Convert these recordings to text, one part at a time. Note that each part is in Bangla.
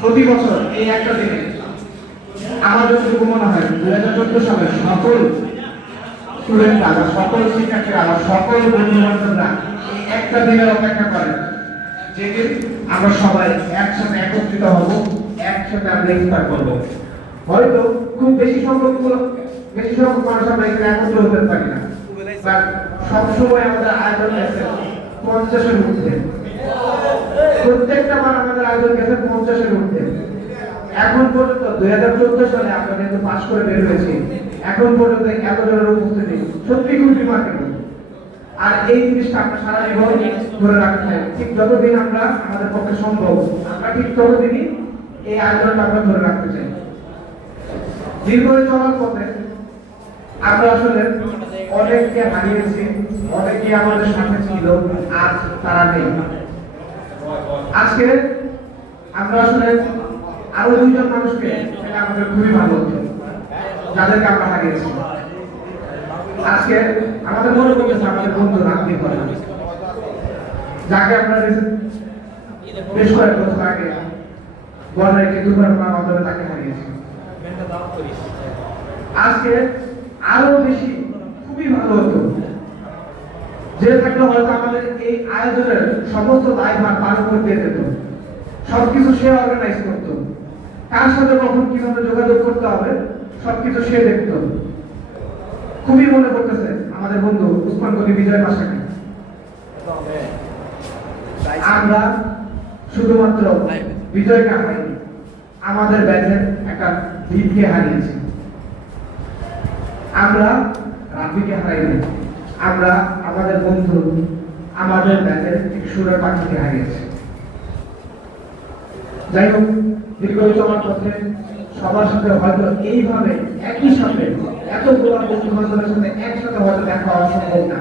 প্রতি বছর এই একটা দিনে আমার যতটুকু মনে হয় 2014 সালে সকল স্টুডেন্টরা বা সকল শিক্ষার্থীরা বা সকল বন্ধু বান্ধবরা এই একটা দিনের অপেক্ষা করে, যেদিন আমরা সবাই একসাথে একত্রিত হব, একসাথে আমরা ইফতার করব। হয়তো খুব বেশি সংখ্যক মানুষ আমরা এখানে একত্র হতে পারি না, বাট সবসময় আমাদের আয়োজন আছে 50-এর ঊর্ধ্বে। প্রত্যেকটা বার আমাদের আয়োজন গেছে 50-এর ঊর্ধ্বে। এখন পর্যন্ত 2014 সালে আমরা যেহেতু পাস করে বের হয়েছি, এখন পর্যন্ত এতজনের উপস্থিতি সত্যি খুব রিমার্কেবল। আর এই জিনিসটা আমরা সারা জীবন ধরে রাখতে চাই। ঠিক যতদিন আমরা আমাদের পক্ষে সম্ভব আমরা ঠিক ততদিনই এই আয়োজনটা আমরা ধরে রাখতে চাই। দীর্ঘ চলার পথে আমরা আসলে অনেককে হারিয়েছি, অনেকে আমাদের সাথে ছিল, আজ তারা নেই। আজকে আমরা আসলে আরো দুইজন মানুষকে আমাদের খুবই ভালো হতো, যাদেরকে আমরা হারিয়েছি। আজকে আমাদের মনে করতেছে আমাদের বন্ধু রাখতে পারে, যাকে আমরা বেশ কয়েক বছর আগে বর্ণায় একটি দুর্ঘটনার মাধ্যমে তাকে হারিয়েছি। আজকে আরো বেশি খুবই ভালো হতো যে থাকলে হয়তো আমাদের এই আয়োজনের সমস্ত দায়ভার পার করে দিয়ে যেত, সবকিছু সে অর্গানাইজ করত, কার সাথে কখন কিভাবে যোগাযোগ করতে হবে সবকিছু সে দেখত। খুবই মনে পড়তেছে আমাদের বন্ধু উসমান গনি বিজয় পাশাকে। আমরা শুধুমাত্র বিজয়কে হারাইনি, আমাদের ব্যাচের একটা ভিড়কে হারিয়েছি। আমরা রাফিকে হারাইনি, আমরা আমাদের বন্ধু আমাদের ব্যাচের এক সুরের পাখিকে হারিয়েছি। যাই হোক, দীর্ঘ চলার পথে সবার সাথে হয়তো এইভাবে একই সাথে এতগুলো বন্ধু বান্ধবের সাথে একসাথে হয়তো দেখা হওয়া সম্ভব না।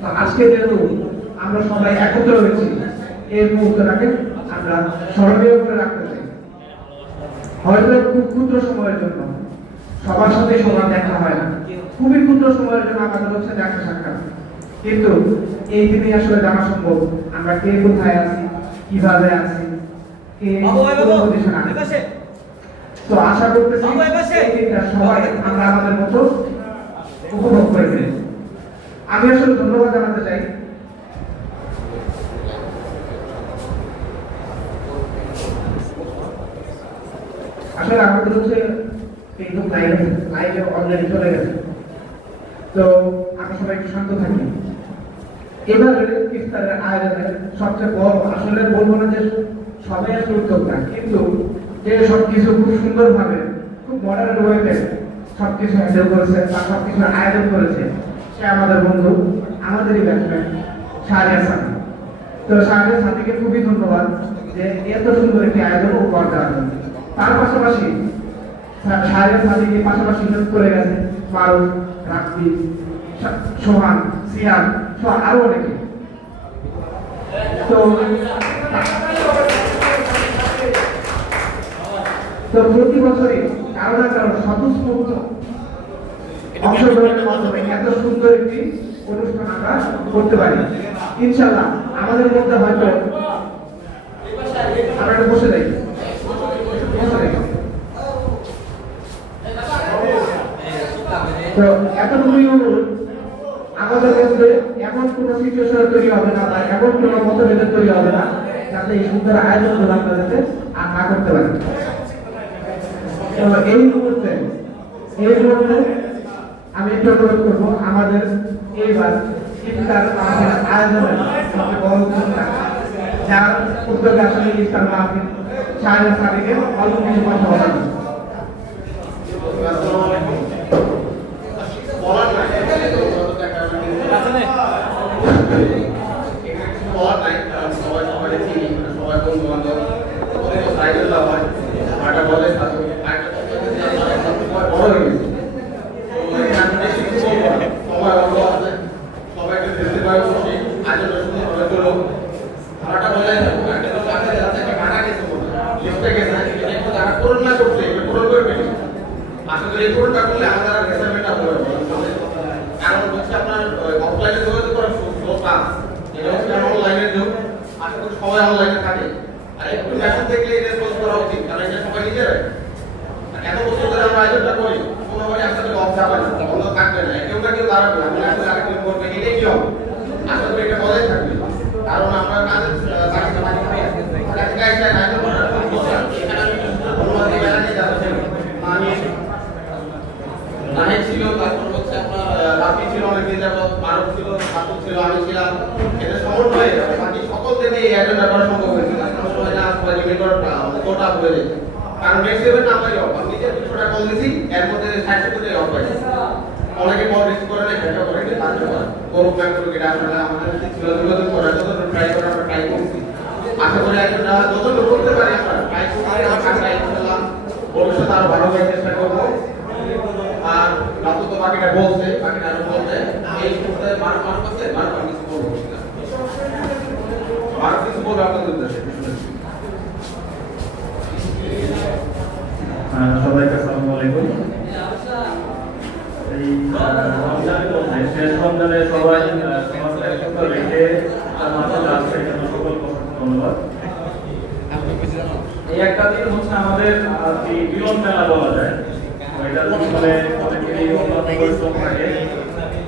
তো আজকে যেহেতু আমরা সবাই একত্র হয়েছি, এই মুহূর্তটাকে আমরা স্মরণীয় করে রাখতে চাই। হয়তো খুব ক্ষুদ্র সময়ের জন্য সবার সাথে সমান দেখা হয় না, খুবই ক্ষুদ্র সময়ের জন্য আমাদের হচ্ছে দেখা সাক্ষাৎ, কিন্তু এই দিনে আসলে জানা সম্ভব আমরা কে কোথায় আছি, কিভাবে আছি, কে কোন পজিশনে আছে। তো আশা করতেছি এই দিনটা সবাই আমরা আমাদের মতো উপভোগ করে ফেলি। আমি আসলে ধন্যবাদ জানাতে চাই আসলে আমাদের হচ্ছে ফেসবুক লাইভে অলরেডি চলে গেছে, তো আমরা সবাই একটু শান্ত থাকি। এবারে ইফতারের আয়োজনে সবচেয়ে বড় আসলে বলবো না যে সবাই আসলে উদ্যোক্তা, কিন্তু যে সবকিছু খুব সুন্দর ভাবে খুব মডার্ন ওয়েতে সবকিছু হ্যান্ডেল করেছে বা সবকিছু আয়োজন করেছে সে আমাদের বন্ধু, আমাদেরই ব্যাটসম্যান শাহরিয়ার সাথী। তো শাহরিয়ার সাথীকে খুবই ধন্যবাদ যে এত সুন্দর একটি আয়োজন উপহার দেওয়ার জন্য। তার পাশাপাশি শাহরিয়ার সাথীকে পাশাপাশি হেল্প করে গেছে মারুফ, রাফি, সোহান, সিয়াম সহ আরো অনেকে। তো প্রতি বছরই কারো না কারো স্বতঃস্ফূর্ত অংশগ্রহণের মাধ্যমে এত সুন্দর একটি অনুষ্ঠান আমরা করতে পারি। ইনশাআল্লাহ আমাদের মধ্যে হয়তো আমরা একটু বসে যাই। তো এতটুকুই অনুরোধ, আমাদের মধ্যে এমন কোনো সিচুয়েশন তৈরি হবে না বা এমন কোনো মতভেদ তৈরি হবে না যাতে এই সুন্দর আয়োজন আমরা যাতে আর না করতে পারি। এই মুহূর্তে আমি একটু অনুরোধ করবো আমাদের এইবার ইফতার মাহফিল আয়োজনের সবচেয়ে বড় উদ্যোক্তা যার উদ্যোগে আসলে ইফতার মাহফিল শাহরিয়ার সাথীকে অল্প কিছু কথা বলার সবাই অনলাইনে থাকে, আর একটু মেসেজ দেখলে রেসপন্স করা আমাদের টোটাল হয়ে যেত। কারণ নেক্সট ইভেন্ট আমরাই অফ, আমি নিজে 200 টাকা কল দিছি, এর মধ্যে 60 টাকা অফ পাইছি। অনেকে কল রিসিভ করে না, এটা করে কি তার জন্য গরম ব্যাংক করে এটা আসলে আমাদের ছিল যোগাযোগ করা, যতটুকু ট্রাই করা আমরা ট্রাই করছি। আশা করি একটা যতটুকু করতে পারি আমরা ট্রাই করতে আমরা ইনশাআল্লাহ ভবিষ্যতে আরো ভালো করার চেষ্টা করব। আর রাতু তো বাকিটা বলছে, বাকিটা আরো বলতে এই মুহূর্তে মারুফ আছে, মারুফ কিছু বলবো না, মারুফ কিছু বলবো আপনাদের উদ্দেশ্যে। সবাইকে আসসালামু আলাইকুম। এই রমজানের শেষ রমজানে সবাই সমাজকে একত্র রেখে তার মাঝে আসছে, এজন্য সকলকে অসংখ্য ধন্যবাদ। এই একটা দিন হচ্ছে আমাদের মিলন মেলা বলা যায়। এটা মানে অনেকেরই অন্যান্য পরিশ্রম থাকে,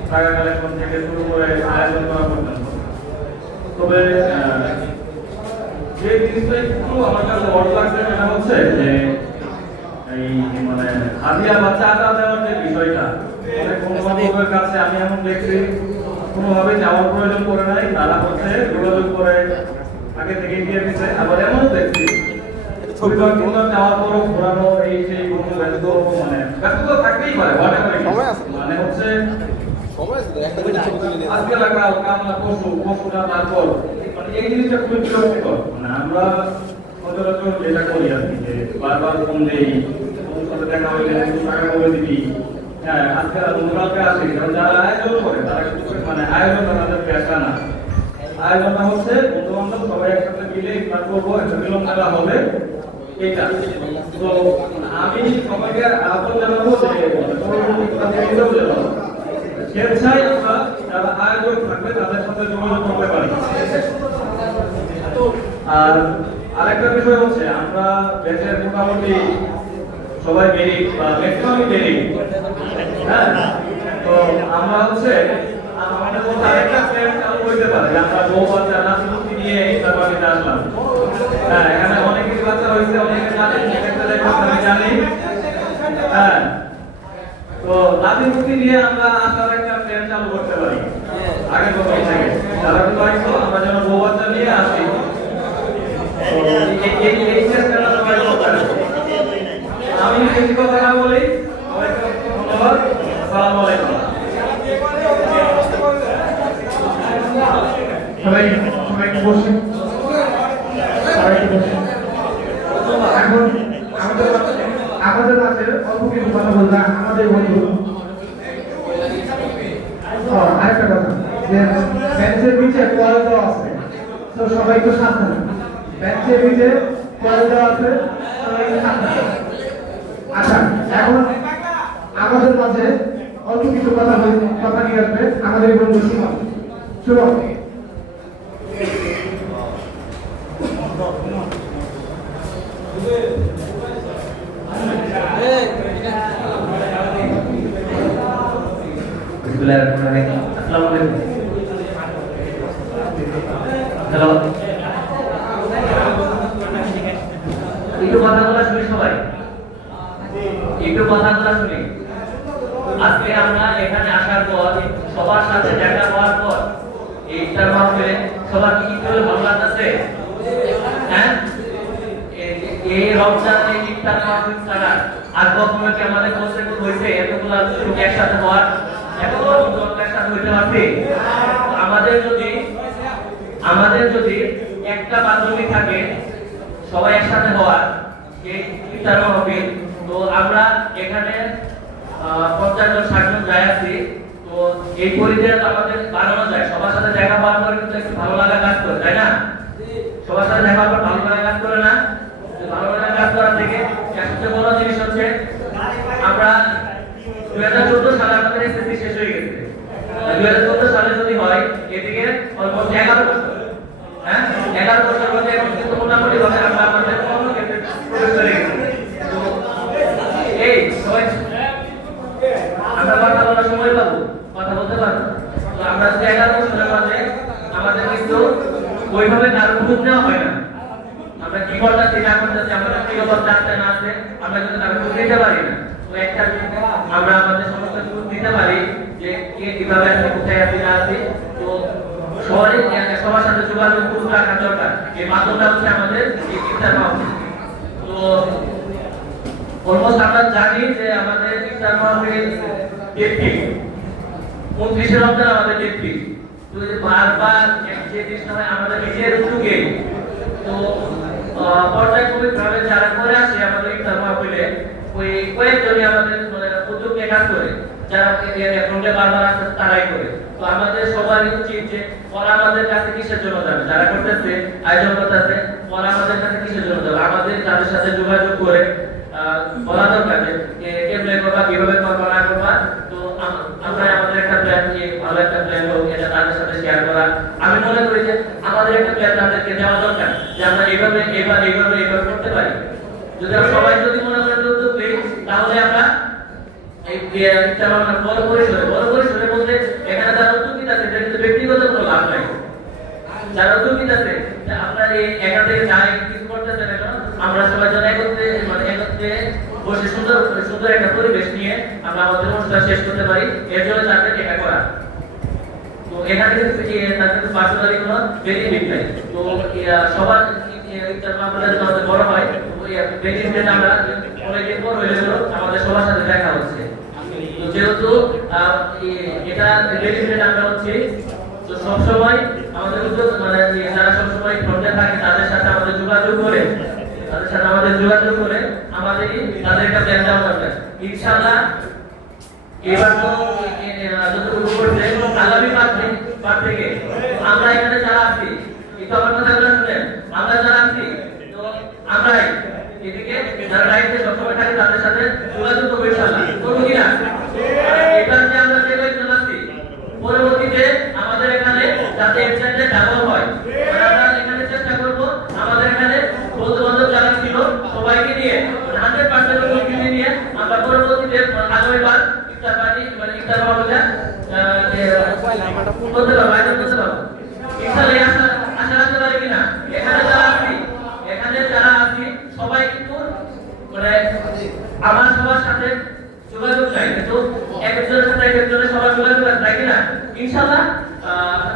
টাকা কালেকশন থেকে শুরু করে আয়োজন করা পর্যন্ত। তবে যে জিনিসটা একটু আমার কাছে অড লাগছে সেটা হচ্ছে যে এই মানে হাদিয়া বা চাঁদা দেওয়ার যে বিষয়টা, অনেক বন্ধুবান্ধবের কাছে আমি এমন দেখছি কোনোভাবে যাওয়ার প্রয়োজন করে নাই, তারা হচ্ছে যোগাযোগ করে আগে থেকে দিয়ে দিচ্ছে। আবার এমনও দেখছি যাওয়ার পরও ঘোরানো এই সেই কোনো ব্যস্ত মানে ব্যস্ততা থাকতেই পারে, মানে হচ্ছে আজকে লাগা কামলা পশুটা তারপর মানে এই জিনিসটা খুবই বিরক্তিকর। মানে আমরা সচরাচর যেটা করি আর কি, যে বারবার ফোন দেই, ওর সাথে দেখা হইলে টাকা বলে দিবি, হ্যাঁ আজকে অন্যরাকে আসি, কারণ যারা আয়োজন করে তারা কিন্তু মানে আয়োজন তাদের পেশা না। আয়োজনটা হচ্ছে বন্ধু বান্ধব সবাই একসাথে মিলে ইফতার করবো, একটা মিলন মেলা হবে, এইটা। তো আমি সবাইকে আহ্বান জানাবো যে স্বেচ্ছায় আমরা যারা আয়োজক থাকবে তাদের সাথে যোগাযোগ করতে পারি। আর আরেকটা বিষয় হচ্ছে আমরা দেশের মোটামুটি সবাই বেরি বা ম্যাক্সিমামই বেরি, হ্যাঁ। তো আমরা হচ্ছে আমাদের মধ্যে আরেকটা প্ল্যান চালু করতে পারি, আমরা বউ বাচ্চা নাতি নিয়ে ইফতার পার্টিতে আসলাম। হ্যাঁ, এখানে অনেক কিছু বাচ্চা হয়েছে, অনেকে জানেন, আমি জানি। হ্যাঁ, তো নাতি মুক্তি নিয়ে আমরা আসার একটা প্ল্যান চালু করতে পারি আগে কোথাও থেকে। যারা তো হয়তো আমরা যেন বউ বাচ্চা নিয়ে আসি, আমি বেশি কথা না বলি। ধন্যবাদ, আসসালামু আলাইকুম। সবাইকে বসেন, সবাইকে বসেন। এখন আমাদের কাছে অল্প কিছু কথা বলতে আমাদের বন্ধু আরেকটা কথা, যে বেঞ্চের নিচে কল দেওয়া আছে, তো সবাই একটু সাবধান। বেঞ্চের নিচে কল দেওয়া আছে, সবাই একটু সাবধান। আচ্ছা, এখন আমাদের মাঝে অল্প কিছু কথা নিয়ে আসবে আমাদের বন্ধু সুমন। শুনো, আসসালামু আলাইকুম। হ্যালো, একটু কথাগুলো শুনি সবাই, একটু কথাগুলো শুনি। আজকে আমরা এখানে আসার পর সবার সাথে দেখা হওয়ার পর এই ইফতার মাহফিলে সবার কি করে ভালো লাগতেছে? হ্যাঁ, এই রমজানে ইফতার মাহফিল ছাড়া আর কখনো কি আমাদের পছন্দ হয়েছে এতগুলো লোক একসাথে হওয়ার? এতগুলো লোক একসাথে হইতে পারছে? আমাদের যদি একটা বান্ধবী থাকে সবাই একসাথে হওয়ার এই ইফতার মাহফিল, তো আমরা এখানে 50 জন 60 জন যাই আছি, তো এই পরিচয় আমাদের বানানো যায়। সবার সাথে দেখা হওয়ার পর কিন্তু একটু ভালো লাগা কাজ করে, তাই না? সবার সাথে দেখা হওয়ার পর ভালো লাগা কাজ করে না? ভালো লাগা কাজ করার থেকে সবচেয়ে বড় জিনিস হচ্ছে আমরা 2014 সালে আমাদের এসএসসি শেষ হয়ে গেছে। 2014 সালে যদি হয় এদিকে অলমোস্ট 11 বছর, হ্যাঁ 11 বছর মধ্যে এখন কিন্তু মোটামুটি ভাবে আমরা আমাদের কোনো ক্ষেত্রে প্রবেশ করে গেছি। তো এই সবাই আমরা কথা বলার সময় পাবো, কথা বলতে পারবো। তো আমরা 11 বছরের মাঝে আমাদের কিন্তু ওইভাবে তার সুযোগ নেওয়া হয় না। আমরা কি করতেছি না করতেছি, আমাদের কি অবস্থা আছে না আছে আমরা কিন্তু তার সুযোগ দিতে পারি না। তো একটা আমরা আমাদের সমস্ত সুযোগ দিতে পারি যে কে কিভাবে আছে, কোথায় আছে না আছে। তো সবাই সবার সাথে যোগাযোগ রাখা দরকার। এই মাধ্যমটা হচ্ছে আমাদের এই ইফতার মাহফিল। অলমোস্ট আমরা জানি যে আমাদের ইফতার মাহফিল ডেট ফিক্স 29 রমজান আমাদের ডেট ফিক্স। তো এই যে বারবার যে জিনিসটা হয় আমাদের নিজের উদ্যোগে তো পর্যায়ক্রমিকভাবে যারা করে আসে আমাদের ইফতার মাহফিলে ওই কয়েকজনই আমাদের মানে উদ্যোগ নিয়ে কাজ করে, যারা এখনকে বারবার আসে তারাই করে। তো আমাদের সবারই উচিত যে ওরা আমাদের কাছে কিসের জন্য যাবে, যারা করতেছে আয়োজন করতেছে ওরা আমাদের কাছে কিসের জন্য যাবে, আমাদের তাদের সাথে যোগাযোগ করে বলা দরকার যে কেমনে করবা, কিভাবে করবা না করবা। তো আমরা আমাদের একটা প্ল্যান নিয়ে ভালো একটা প্ল্যান হোক, এটা তাদের সাথে শেয়ার করা। আমি মনে করি যে আমাদের একটা প্ল্যান তাদেরকে দেওয়া দরকার যে আমরা এইভাবে এইভাবে করতে পারি। যদি আমরা সবাই যদি মনে করেন উদ্যোগ নিই তাহলে আমরা এই বড় পরিসরে বলতে এখানে যারা উদ্যোগী আছে এটা কিন্তু ব্যক্তিগত কোনো লাভ নাই। যারা উদ্যোগী আছে আপনার এই এখান থেকে যাই কিছু করতেছেন এখন আমরা সবাই যেন একত্রে বসে সুন্দর একটা পরিবেশ নিয়ে আমরা আমাদের অনুষ্ঠান শেষ করতে পারি, এর জন্য তাদের এটা করা। তো এখানে কিন্তু পার্সোনালি কোনো বেনিফিট নাই। তো সবার ইফতার মাহফিল যখন বড় হয় বেনিফিট আমরা অনেকদিন পর হইলেও আমাদের সবার সাথে দেখা হচ্ছে। তো যেহেতু এটা বেনিফিট আমরা হচ্ছে তো সবসময় আমাদের উদ্যোগ মানে যারা সবসময় ফ্রন্টে থাকে তাদের সাথে আমাদের যোগাযোগ করে আমাদের তাদের একটা প্ল্যান দেওয়া দরকার। ইনশাআল্লাহ এবার তো যতটুকু করছে আগামী পার থেকে আমরা এখানে যারা আছি একটু আমার কথাগুলো শুনেন, আমরা যারা আছি তো আমরাই এদিকে যারা দায়িত্বে সবসময় থাকি তাদের সাথে যোগাযোগ করবো ইনশাআল্লাহ, করবো কিনা? এবার যে আমরা যে কয়েকজন আছি পরবর্তীতে আমাদের এখানে যাতে এক্সচেঞ্জে ডাবল হয় আমরা এখানে চেষ্টা করব আমাদের এখানে বন্ধু বান্ধব যারা ছিল সবাইকে নিয়ে 100% উপস্থিতি নিয়ে আমরা পরবর্তীতে আগামীবার ইফতার পার্টি মানে ইফতার মাহফিল করতে পারবো ইনশাআল্লাহ। আশা রাখতে পারি কিনা? এখানে যারা আছি সবাই কিন্তু মানে আমার সবার সাথে যোগাযোগ নাই, কিন্তু একজনের সাথে একজনের সবার যোগাযোগ আছে তাই কিনা? ইনশাআল্লাহ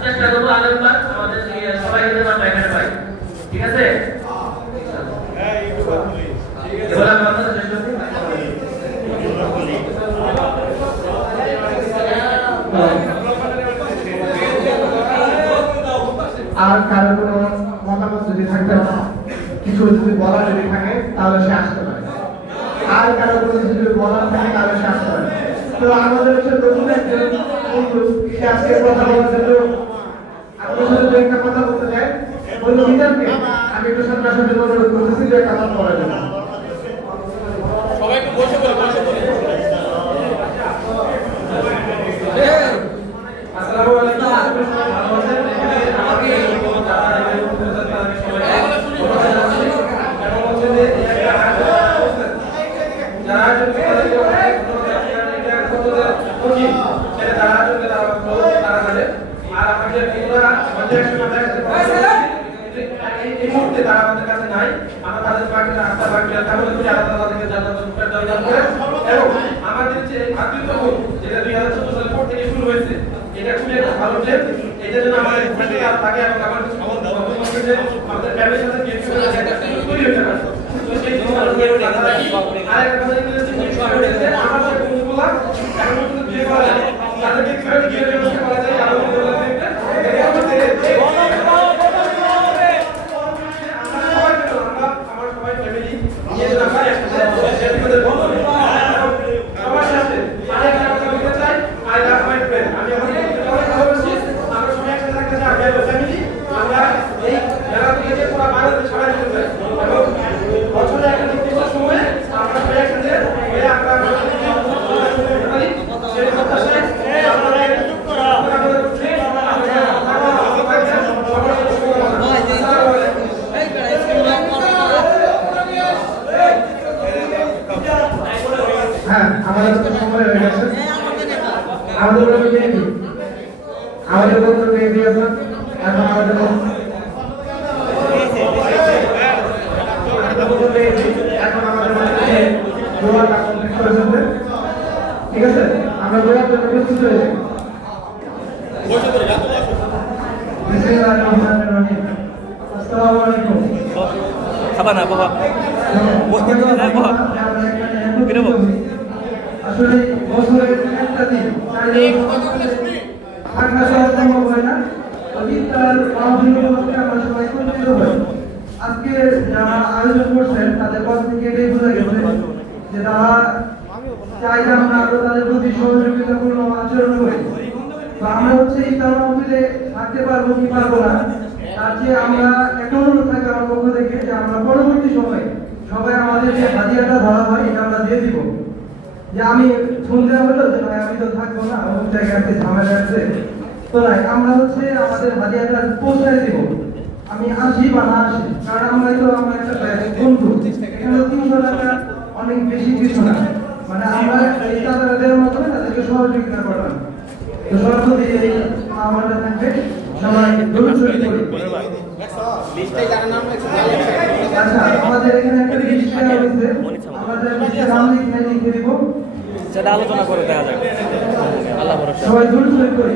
চেষ্টা করবো আগামীবার আমাদের সবাই কিন্তু আমরা এখানে পাই, ঠিক আছে? এবার আমরা শেষ করছি। আর কারো কোনো মতামত যদি থাকে, কিছু যদি বলার যদি থাকে তাহলে সে আসতে পারে। আর কারো কোনো যদি বলার থাকে তাহলে সে আসতে পারে। তো আমাদের হচ্ছে নতুন একজন বন্ধু সে আজকে কথা বলার জন্য আপনার সাথে একটা কথা বলতে চাই। বললো মিজানকে আমি একটু সামনে আসার জন্য অনুরোধ করতেছি যে একটা কথা বলার জন্য। সবাইকে বসে বলে আসসালামু আলাইকুম। ভালো আছেন? আমাকে এই মুহূর্তে তারা আমাদের কাছে নাই, আমরা তাদের পার্টি রাস্তা পার্টি তাহলে তুমি আলাদা আলাদা থেকে জানান করে এবং আমাদের যে ভাতৃত্ববোধ যেটা 2014 সালের পর থেকে শুরু হয়েছে এটা খুবই একটা ভালো প্লেন। এটার জন্য আমাদের খুশি থাকে এবং আমাদের আমাদের ফ্যামিলির সাথে গেট টুগেদার তৈরি হতে পারে। তো সেই জন্য আরেকটা কথা হচ্ছে আমার যে বন্ধুগুলো এখন পর্যন্ত বিয়ে করা যায় তাদেরকে কিভাবে বিয়ে ব্যবস্থা করা যায় আরো আমাদের বন্ধু মেহেদী হাসান এখন আমাদের ঠিক আছে, আমরা দোয়ার জন্য প্রস্তুত হয়েছি। আসসালামু আলাইকুম। খাবা না বাবা। আসলে বছরের একটা দিন থাকা সম্ভব হয় না। তার আমরা সবাই একত্রিত হই। আজকে যারা আয়োজন করছেন তাদের পক্ষ থেকে এটাই বোঝা গেছে যে তারা চাই যে আমরা আরো তাদের প্রতি সহযোগিতাপূর্ণ আচরণ করি। তো আমরা হচ্ছে এই তারা মাহফিলে থাকতে পারবো কি পারবো না, তার চেয়ে আমরা একটা অনুরোধ থাকে আমার পক্ষ থেকে যে আমরা পরবর্তী সময়ে সবাই আমাদের যে হাদিয়াটা ধরা হয় এটা আমরা দিয়ে দিব। যে আমি ফোন দেওয়া হলো যে ভাই আমি তো থাকবো না, অমুক জায়গায় আছে, ঝামেলা আছে, তো নাই আমরা হচ্ছে আমাদের হাদিয়াটা পৌঁছায় দিব। আমি আসি বা না আসি, কারণ আমরা তো আমরা একটা বন্ধু, এখানে 300 টাকা অনেক বেশি কিছু না, মানে আমরা এই টাকাটা দেওয়ার মাধ্যমে তাদেরকে সহযোগিতা করলাম। তো সরাসরি এই আমাদের থাকবে সবাই দূর করি। আচ্ছা, আমাদের এখানে একটা লিস্ট দেওয়া হয়েছে, আমাদের লিস্টের নাম লিখে দিব, সেটা আলোচনা করে দেখা যাবে। আল্লাহ ভরসা। সবাই দূর করি।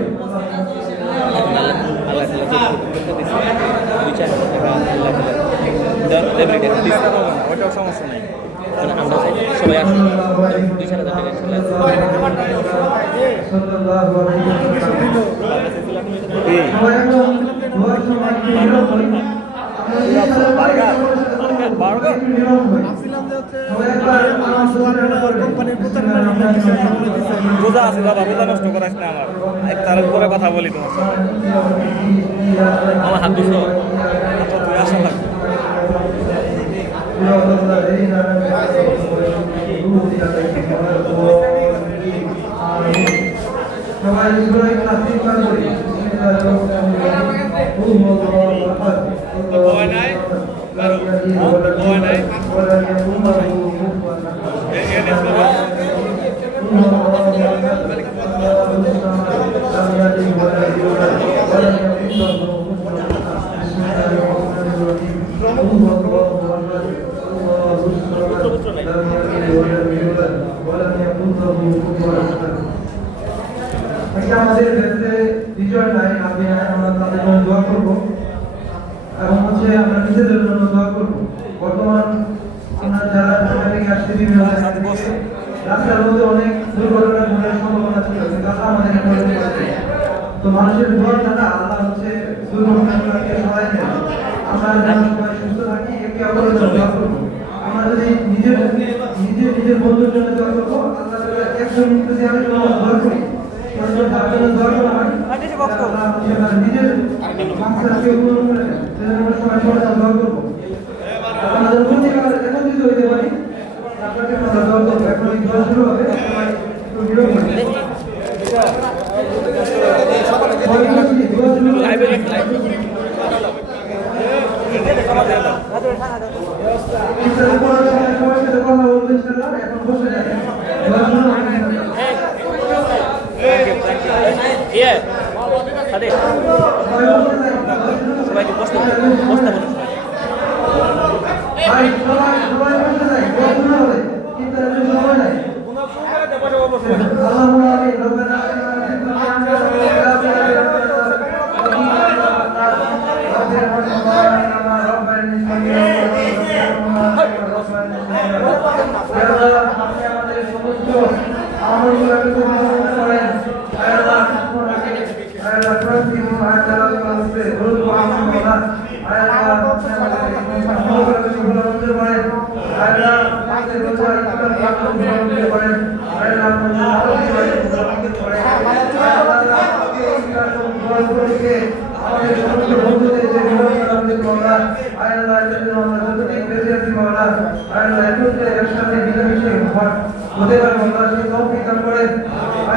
ওইটাও সমস্যা নাই, আমরা সবাই আসি 2,000 টাকা রোজা আছে বাবা, রোজা নষ্ট করাস না আমার। তার উপরে কথা বলি তোমার সাথে, আমার হাত দুশো তুই আসা লাগবে। আমাদের দেশে বিজয় নাই, আমরা তাদের জন্য দোয়া করবো এবং হচ্ছে আমরা নিজেদের জন্য দোয়া করবো। বর্তমান আমরা যারা ঢাকা থেকে আসছে বিভিন্ন রাস্তার মধ্যে অনেক দুর্ঘটনা ঘটার সম্ভাবনা ছিল, কিন্তু আল্লাহ আমাদেরকে মনে করেছে। তো মানুষের দোয়া দ্বারা আল্লাহ হচ্ছে দুর্ঘটনাগুলোকে সহায় দেন। আমরা যেন সবাই সুস্থ থাকি, একে অপরের জন্য দোয়া করবো। আমরা যদি নিজের বন্ধুর জন্য দোয়া করবো, আল্লাহ তাআলা একজন যদি আমি দোয়া করি নিজের মাকসাদকে পূরণ করে দেন। আমরা সবাই দোয়া করবো, আমাদের প্রতিকার একত্রিত হইতে পারি, আপনাকে আমরা দোয়া করবো। এখন এই দোয়া শুরু হবে, সবাই একটু বিরোধ করি। সবাইকে বসতে বলুন। হতে পারে আল্লাহ সেই তৌফিক দান করেন।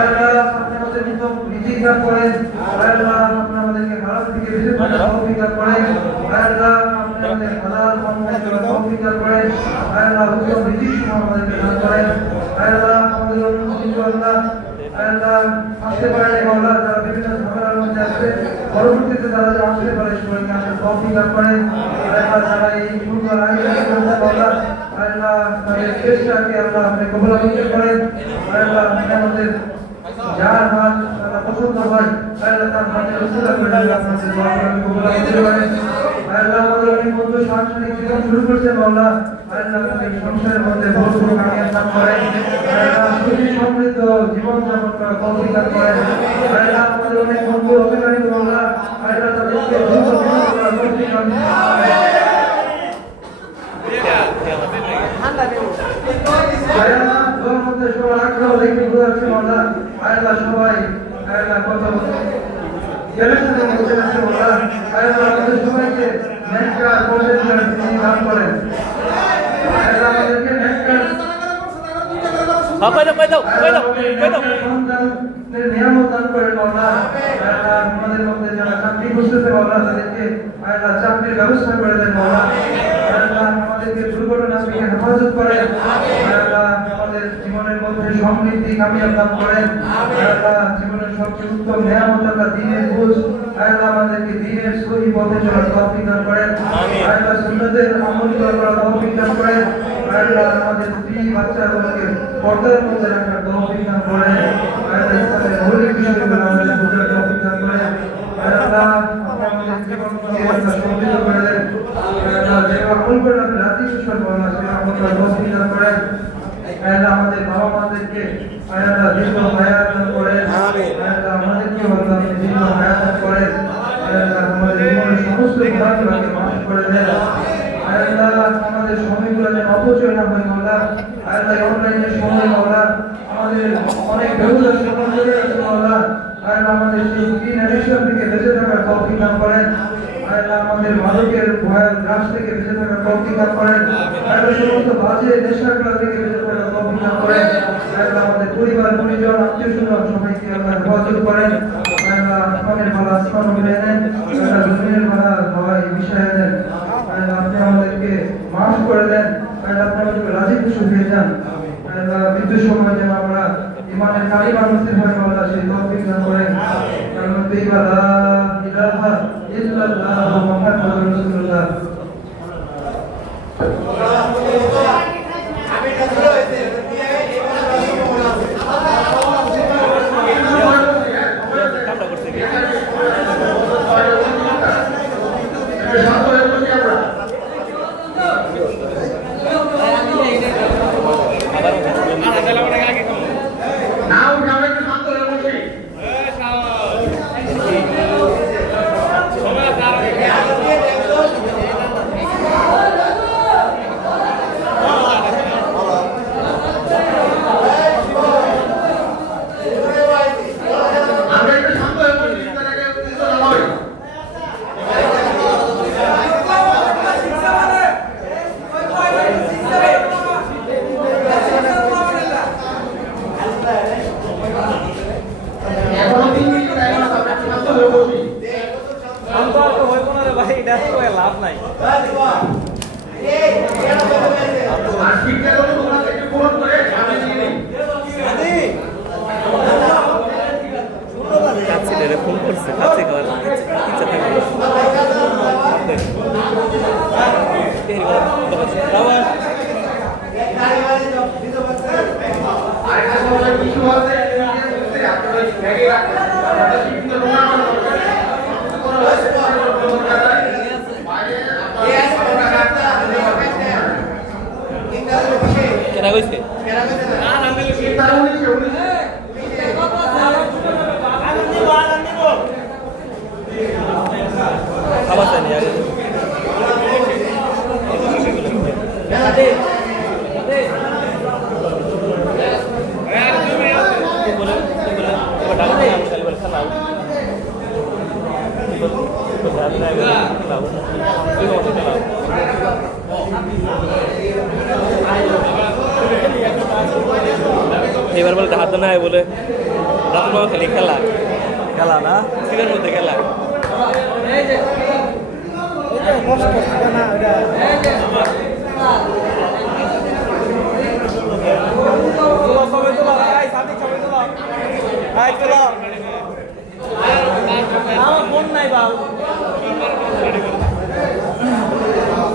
আল্লাহ আপনি আমাদের নিতম রিজিক দান করেন। আল্লাহ আপনি আমাদেরকে হারাম থেকে বেঁচে থাকার তৌফিক দান করেন। আল্লাহ আপনি আমাদের হালাল কর্মের তৌফিক দান করেন। আল্লাহ উত্তম রিজিক আমাদেরকে দান করেন। আল্লাহ আমাদের কিন্তু আল্লাহ আসতে পারে আল্লাহ, যারা বিভিন্ন ঝামেলার মধ্যে আছে, পরবর্তীতে তারা যে আসতে পারে সবাইকে আসার তৌফিক দান করেন। আল্লাহ যারা এই সুন্দর আয়োজন আল্লাহ তাদের চেষ্টাকে আল্লাহ আপনি কবুল করেন। আল্লাহ আপনি আমাদের যার হাত আল্লাহ পছন্দ হয় আল্লাহ তার হাতের উসিলা করে আপনাদের দোয়া আমি কবুল করতে পারেন। আল্লাহ আমাদের অনেক বন্ধু সাংসারিক জীবন শুরু করছে আল্লাহ আল্লাহ তাদের সংসারের মধ্যে ভরপুর কামিয়াব দান করেন। আল্লাহ সুখী সমৃদ্ধ জীবন যাপন করার তৌফিক দান করেন। আল্লাহ আমাদের অনেক বন্ধু অভিমানী আল্লাহ আল্লাহ তাদেরকে দ্রুত বিবাহ করার তৌফিক দান করেন। আল্লাহ দোয়ার মধ্যে সবার আগ্রহ দেখে বোঝাচ্ছে আল্লাহ আল্লাহ সবাই আল্লাহ কত জেনারেশনের মধ্যে আছে আল্লাহ আল্লাহ আমাদের সবাইকে নেককার পরহেজগার জিন্দেগি দান করেন। আল্লাহ আমাদেরকে নেককার সন্তানের নিয়ামত দান করেন আল্লাহ। আল্লাহ আমাদের মধ্যে যারা চাকরি খুঁজতেছে আল্লাহ তাদেরকে আল্লাহ চাকরির ব্যবস্থা করে দেন আল্লাহ। আল্লাহ আমাদেরকে দুর্ঘটনা থেকে হেফাজত করেন। আল্লাহ আমাদের জীবনের মধ্যে সমৃদ্ধি কামিয়াব দান করেন। আল্লাহ জীবনের সবচেয়ে উত্তম নিয়ামত আল্লাহ দ্বীনের বুঝ আল্লাহ আমাদেরকে দ্বীনের সহি পথে চলার তৌফিক দান করেন। আল্লাহ সুন্নতের আমল করার তৌফিক দান করেন। আল্লাহ আমাদের স্ত্রী বাচ্চাগুলোকে পর্দার মধ্যে রাখার তৌফিক দান করেন। আল্লাহ ইসলামের মৌলিক বিষয়গুলো আমাদের বুঝার তৌফিক দান করেন। আল্লাহ আমাদের জীবনকে আল্লাহ সমৃদ্ধ করে দেন। আল্লাহ যে আমল করে আপনি রাতি কুশল বলা সে আমল করার তৌফিক দান করেন। আল্লাহ আমাদের বাবা মাদেরকে আল্লাহ দীর্ঘ হায়াত দান করেন। আল্লাহ আমাদেরকে আল্লাহ দীর্ঘ হায়াত দান করেন। আল্লাহ আমাদের জীবনের সমস্ত গুনাহগুলোকে মাফ করে দেন। আল্লাহ আমাদের সময়গুলো যেন অপচয় না হয় আল্লাহ। আল্লাহ অনলাইনের সময় আল্লাহ আমাদের অনেক বেহুদা সময় চলে গেছে আল্লাহ। আল্লাহ আমাদের সেই দিন এডিকশন থেকে বেঁচে থাকার তৌফিক দান করেন। আল্লাহ আমাদের মাদকের ভয়ের গ্রাস থেকে বেঁচে থাকার তৌফিক দান করেন। আল্লাহ সমস্ত বাজে নেশাগুলো থেকে বেঁচে থাকার তৌফিক দান করেন। আল্লাহ আমাদের পরিবার পরিজন আত্মীয় স্বজন সবাইকে আল্লাহ হেফাজত করেন। আল্লাহ আসমানের ভালো আসমান মিলিয়ে দেন। আল্লাহ জমিনের ভালো হওয়াই বিষয় দেন। আল্লাহ আপনি আমাদেরকে মাফ করে দেন। আল্লাহ আপনি আমাদেরকে রাজি খুশি হয়ে যান। আল্লাহ মৃত্যুর সময় যেন আমরা ইমানের কালিমা নসিব হয় আল্লাহ সেই তৌফিক দান করেন। আল্লাহ তাইবা লা ইলাহা ইল্লাল্লাহ মুহাম্মাদুর রাসূলুল্লাহ। লাভ নাই ফোন করছে কেনা কইছে খাবার চাই আগে এবার বলে হাত নাই বলে রাত খালি খেলা খেলা না সিলের মধ্যে খেলা আমার ফোন নাই বা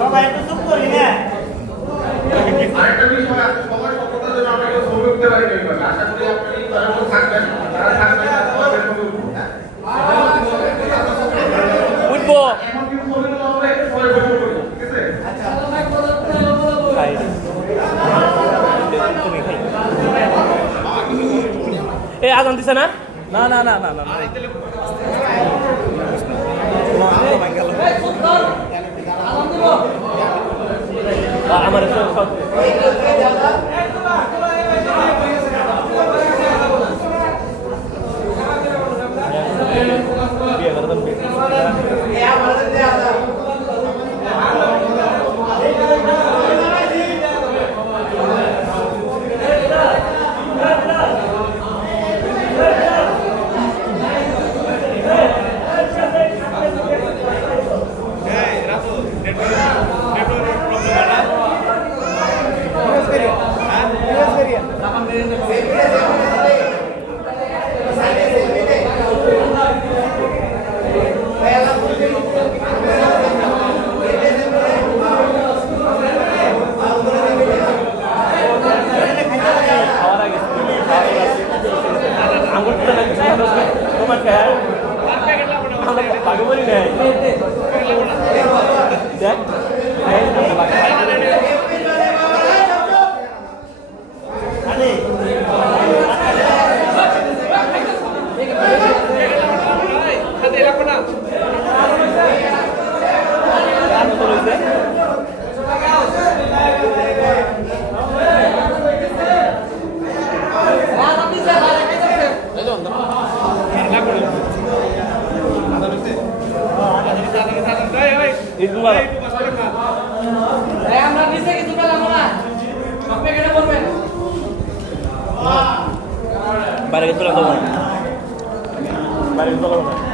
সবাই একটু চুপ করি না আরেকটা বিষয় সবার সফলতার জন্য আমরা কেউ শ্রমিক দিতে পারি না আশা করি আপনি থাকবেন তুমি খাই এই আজান দিছে না না না না না না আমার বিয়ে করতাম তোমার খায় আমরা ভাগে বলি নাই দেখ বাইরে গেছিল বাইরে গেছিল